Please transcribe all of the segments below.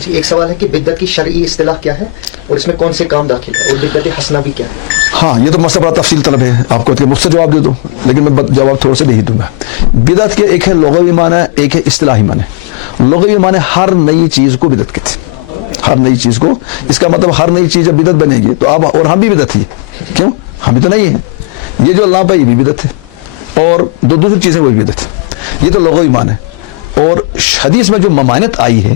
جی ایک سوال ہے کہ بدعت کی شرعی اصطلاح کیا ہے اور اس میں کون سے کام داخل ہے، اور بدعت حسنہ بھی کیا ہے؟ ہاں یہ تو مسئلہ بڑا تفصیل طلب ہے، آپ کو مجھ سے جواب دے دو، لیکن میں جواب تھوڑا سا نہیں دوں گا۔ بدعت کے ایک ہے لغوی معنی، ایک ہے اصطلاحی معنی۔ لغوی معنی ہر نئی چیز کو بدعت کہتے ہیں، ہر نئی چیز کو، اس کا مطلب ہر نئی چیز جب بدعت بنے گی تو اب اور ہم بھی بدعت ہی، کیوں؟ ہم بھی تو نہیں ہیں، یہ جو اللہ پہ یہ بھی بدعت ہے، اور دوسری چیزیں وہ بھی بدعت ہے، یہ تو لغوی معنی ہے۔ اور حدیث میں جو ممانعت آئی ہے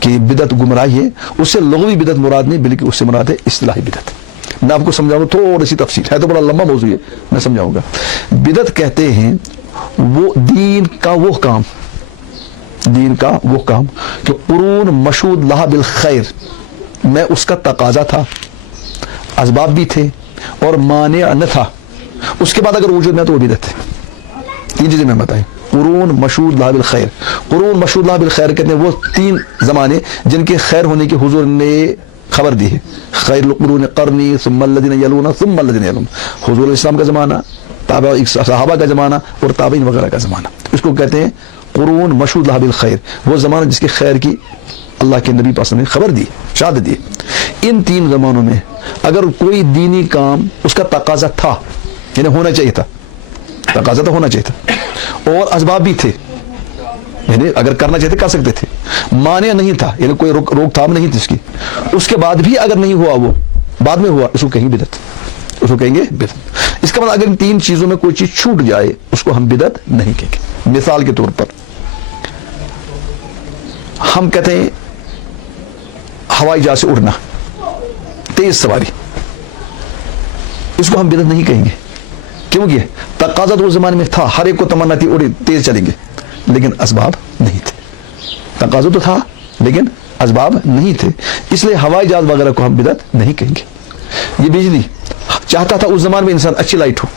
کہ بدعت گمراہی ہے، اس سے لغوی بدعت مراد نہیں بلکہ اس سے مراد ہے اصطلاحی بدعت۔ میں آپ کو سمجھاؤں، تھوڑی سی تفصیل ہے، تو بڑا لمبا موضوع ہے، میں سمجھاؤں گا۔ بدعت کہتے ہیں وہ دین کا وہ کام، دین کا وہ کام کہ قرون مشہود لہا بالخیر میں اس کا تقاضا تھا، اسباب بھی تھے اور مانع نہ تھا، اس کے بعد اگر وجود میں تو وہ بدعت ہے۔ تین چیزیں میں بتائیں۔ قرون مشہود لہا بالخیر، قرون مشہود لہا بالخیر کہتے ہیں وہ تین زمانے جن کے خیر ہونے کی حضور نے خبر دی ہے۔ خیر القرون قرنی ثم الذین یلون ثم الذین یلون، حضور اسلام کا زمانہ، صحابہ کا زمانہ اور تابعین وغیرہ کا زمانہ، اس کو کہتے ہیں قرون مشہود لہا بالخیر، وہ زمانہ جس کے خیر کی اللہ کے نبی پاک نے خبر دی، شہادت دی۔ ان تین زمانوں میں اگر کوئی دینی کام اس کا تقاضا تھا، یعنی ہونا چاہیے تھا، تقاضا تو ہونا چاہیے تھا اور اسباب بھی تھے، یعنی اگر کرنا چاہتے کر سکتے تھے، مانع نہیں تھا، یعنی کوئی روک تھام نہیں تھی اس کی، اس کے بعد بھی اگر نہیں ہوا، وہ بعد میں ہوا، اس کو کہیں گے بدعت، اس کو کہیں گے بدعت۔ اس کے بعد اگر ان تین چیزوں میں کوئی چیز چھوٹ جائے اس کو ہم بدعت نہیں کہیں گے۔ مثال کے طور پر ہم کہتے ہیں ہوائی جہاز سے اڑنا، تیز سواری، اس کو ہم بدعت نہیں کہیں گے، کیونکہ تقاضا تو اس زمانے میں تھا، ہر ایک کو تمنا تھی اڑے تیز چلیں گے، لیکن اسباب نہیں تھے۔ تقاضا تو تھا لیکن اسباب نہیں تھے، اس لیے ہوائی جہاز وغیرہ کو ہم بدعت نہیں کہیں گے۔ یہ بجلی چاہتا تھا اس زمانے میں انسان اچھی لائٹ ہو،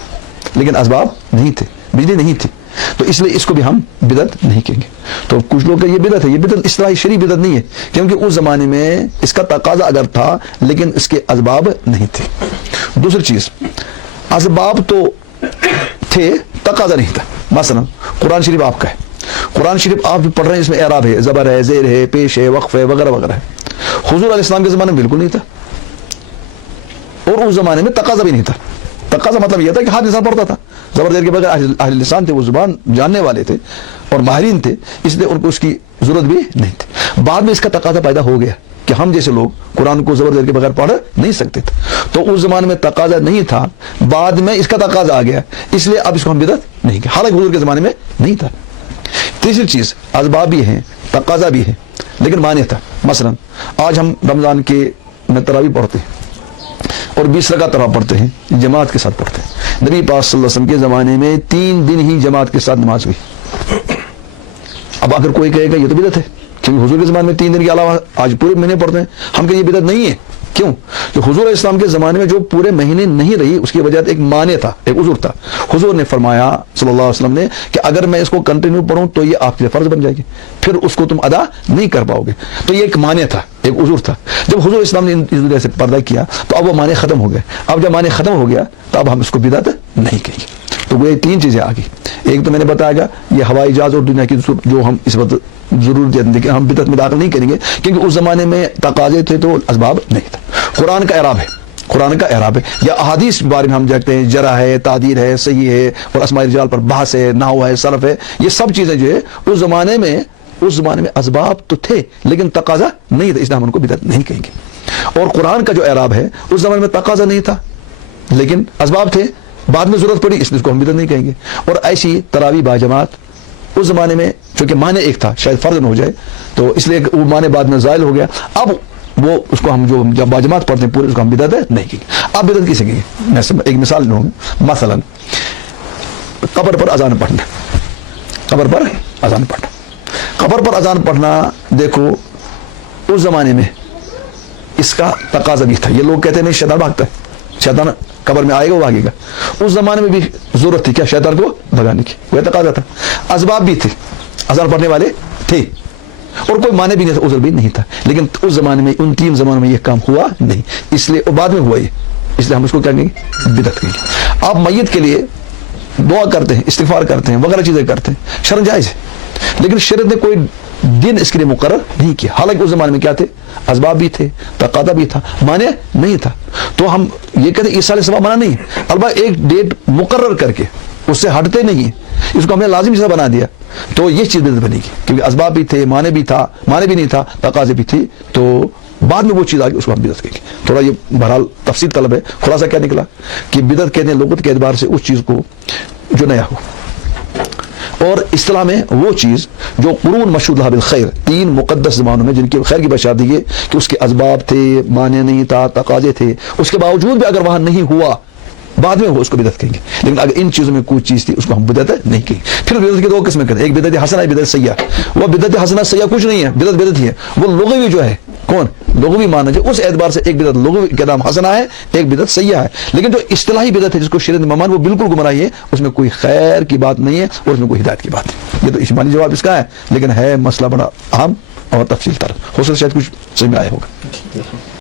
لیکن اسباب نہیں تھے، بجلی نہیں تھی، تو اس لیے اس کو بھی ہم بدعت نہیں کہیں گے۔ تو کچھ لوگ کہ یہ بدعت ہے، یہ بدعت اصطلاحی شرعی بدعت نہیں ہے، کیونکہ اس زمانے میں اس کا تقاضا اگر تھا لیکن اس کے اسباب نہیں تھے۔ دوسری چیز، اسباب تو تھے، تقاضا نہیں تھا۔ مثلا قرآن شریف آپ کا ہے، قرآن شریف آپ بھی پڑھ رہے ہیں، اس میں اعراب ہے، زبر ہے، زیر ہے، پیش ہے، وقف ہے، وغیرہ وغیرہ ہے۔ حضور علیہ السلام کے زمانے میں بالکل نہیں تھا، اور اس زمانے میں تقاضا بھی نہیں تھا۔ تقاضا مطلب یہ تھا کہ ہر انسان پڑھتا تھا، زبر زیر کے بغیر اہل لسان تھے، وہ زبان جاننے والے تھے اور ماہرین تھے، اس لیے ان کو اس کی ضرورت بھی نہیں تھی۔ بعد میں اس کا تقاضا پیدا ہو گیا کہ ہم جیسے لوگ قرآن کو زبر زیر کے بغیر پڑھ نہیں سکتے تھے، تو اس زمانے میں تقاضا نہیں تھا، بعد میں اس کا تقاضا آ گیا، اس لیے اب اس کو ہم بدعت نہیں کہ، حالانکہ حضور کے زمانے میں نہیں تھا۔ تیسری چیز، اسباب بھی ہیں، تقاضا بھی ہے، لیکن مانع تھا۔ مثلا آج ہم رمضان کے میں تراویح پڑھتے ہیں اور 20 رکعت تراویح پڑھتے ہیں، جماعت کے ساتھ پڑھتے ہیں۔ نبی پاک صلی اللہ علیہ وسلم کے زمانے میں 3 دن ہی جماعت کے ساتھ نماز ہوئی۔ اب اگر کوئی کہے گا یہ تو بدعت ہے، کیونکہ حضور کے زمانے میں 3 دن کے علاوہ آج پورے مہینے پڑھتے ہیں، ہم کہ یہ بدعت نہیں ہے۔ کیوں؟ کہ حضور علیہ السلام کے زمانے میں جو پورے مہینے نہیں رہی، اس کی وجہ ایک مانع تھا، ایک عذر تھا۔ حضور نے فرمایا صلی اللہ علیہ وسلم نے کہ اگر میں اس کو کنٹینیو پڑھوں تو یہ آپ کے فرض بن جائے گی، پھر اس کو تم ادا نہیں کر پاؤ گے، تو یہ ایک مانع تھا، ایک عذر تھا۔ جب حضور اسلام نے اس وجہ سے پردہ کیا تو اب وہ مانع ختم ہو گئے۔ اب جب مانع ختم ہو گیا تو اب ہم اس کو بدعت نہیں کہیں گے۔ تو وہ 3 چیزیں آ گئی، ایک تو میں نے بتایا گا یہ ہوائی جہاز اور دنیا کی جو ہم اس وقت ضرورت ہے، ہم بدعت میں داخل نہیں کریں گے، کیونکہ اس زمانے میں تقاضے تھے تو اسباب نہیں تھا۔ قرآن کا اعراب ہے، قرآن کا اعراب ہے، یا احادیث کے بارے میں ہم دیکھتے ہیں، جرح ہے، تعدیل ہے، صحیح ہے، اور اسماء رجال پر بحث ہے، نحو ہے، صرف ہے، یہ سب چیزیں جو ہے اس زمانے میں اسباب تو تھے لیکن تقاضا نہیں تھا، اس لیے ہم ان کو بدعت نہیں کہیں گے۔ اور قرآن کا جو اعراب ہے اس زمانے میں تقاضا نہیں تھا لیکن اسباب تھے، بعد میں ضرورت پڑی، اس لیے اس کو ہم بدعت نہیں کہیں گے۔ اور ایسی تراویح باجماعت اس زمانے میں چونکہ معنی ایک تھا، شاید فرض نہ ہو جائے، تو اس لیے وہ معنی بعد میں زائل ہو گیا، اب وہ اس کو ہم جو جب باجماعت پڑھتے ہیں پورے، اس کو ہم بدعت نہیں کہیں گے۔ اب بدعت کسے کہیں گے؟ میں ایک مثال لوں، مثلا قبر پر اذان پڑھنا، قبر پر اذان پڑھنا، قبر پر اذان پڑھنا، دیکھو اس زمانے میں اس کا تقاضا بھی تھا۔ یہ لوگ کہتے ہیں نہیں شیطان بھاگتا ہے، شیطان قبر میں آئے گا وہ بھاگے گا، اس زمانے میں بھی ضرورت تھی کیا شیطان کو بھگانے کی، وہ تقاضا تھا۔ اسباب بھی تھے، اذان پڑھنے والے تھے اور کوئی معنی بھی نہیں تھا، عذر بھی نہیں تھا، لیکن اس زمانے میں ان 3 زمانوں میں یہ کام ہوا نہیں، اس لیے بعد میں ہوا یہ، اس لیے ہم اس کو کیا کہیں گے؟ بدعت کہیں گے۔ آپ میت کے لیے دعا کرتے ہیں، استغفار کرتے ہیں، وغیرہ چیزیں کرتے ہیں، شرع جائز ہے، لیکن شریعت نے کوئی دن اس کے لیے مقرر نہیں کیا. حالانکہ اس زمانے میں کیا تھے؟ اسباب بھی تھے, تقاضا بھی تھا, معنی نہیں تھا. تو ہم یہ کہتے ہیں ایسال ثواب منع نہیں ہے, البتہ ایک ڈیٹ مقرر کر کے اس سے ہٹتے نہیں ہیں, اس کو ہم نے لازمی حصہ بنا دیا, تو یہ چیز بدعت بنے گی. کیونکہ اسباب بھی تھے, معنی بھی تھا, معنی بھی نہیں تھا, تقاضے بھی تھے, تو بعد میں وہ چیز آ گئی, اس کو ہم بدعت کہیں گے. تھوڑا یہ بہرحال تفصیل طلب ہے. خلاصہ کیا نکلا کہ بدعت کہتے ہیں لغت کے اعتبار سے اس چیز کو جو نیا ہو, اور اصطلاح میں وہ چیز جو قرون مشہود لها بالخیر, 3 مقدس زمانوں میں جن کی خیر کی بشارت دی ہے کہ اس کے اسباب تھے, معنی نہیں تھا, تقاضے تھے, اس کے باوجود بھی اگر وہاں نہیں ہوا, بعد میں وہ اس کو بدعت کہیں گے. لیکن اگر ان چیزوں میں کوئی چیز تھی اس کو ہم بدعت نہیں کہیں گے. پھر بدعت کی 2 قسمیں کرتے ہیں, ایک بدعت حسنہ, ایک بدعت سیئہ. وہ بدعت حسنہ سیئہ کچھ نہیں ہے, بدعت بدعت ہی ہے. وہ لغوی جو ہے, کون لغوی معنی جو اس اعتبار سے ایک بدعت لغوی کا نام حسنہ ہے, ایک بدعت سیئہ ہے. لیکن جو اصطلاحی بدعت ہے جس کو شریعت میں ممان, وہ بالکل گمراہی ہے, اس میں کوئی خیر کی بات نہیں ہے اور اس میں کوئی ہدایت کی بات ہے. یہ تو اجمالی جواب اس کا ہے, لیکن ہے مسئلہ بڑا اہم اور تفصیل تر. ہو سکتا ہے شاید کچھ سمجھ میں آیا ہوگا.